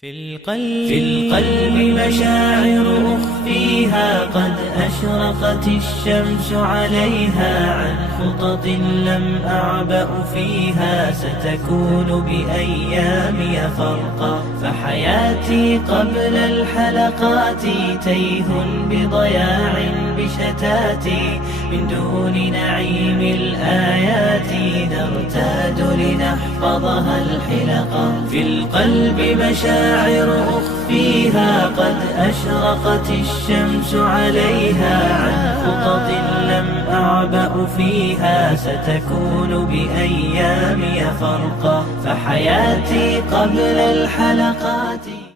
في القلب مشاعر أخفيها قد أشرقت الشمس عليها عن خطط لم أعبأ فيها ستكون بأيامي فرقا فحياتي قبل الحلقات تيه بضياع بشتاتي من دون نعيم الآيات نرتاد لنحفظها الحلقا في القلب مشاعر أخفيها قد أشرقت الشمس عليها عن خطط لم أعبأ فيها ستكون بأيامي فرقا فحياتي قبل الحلقات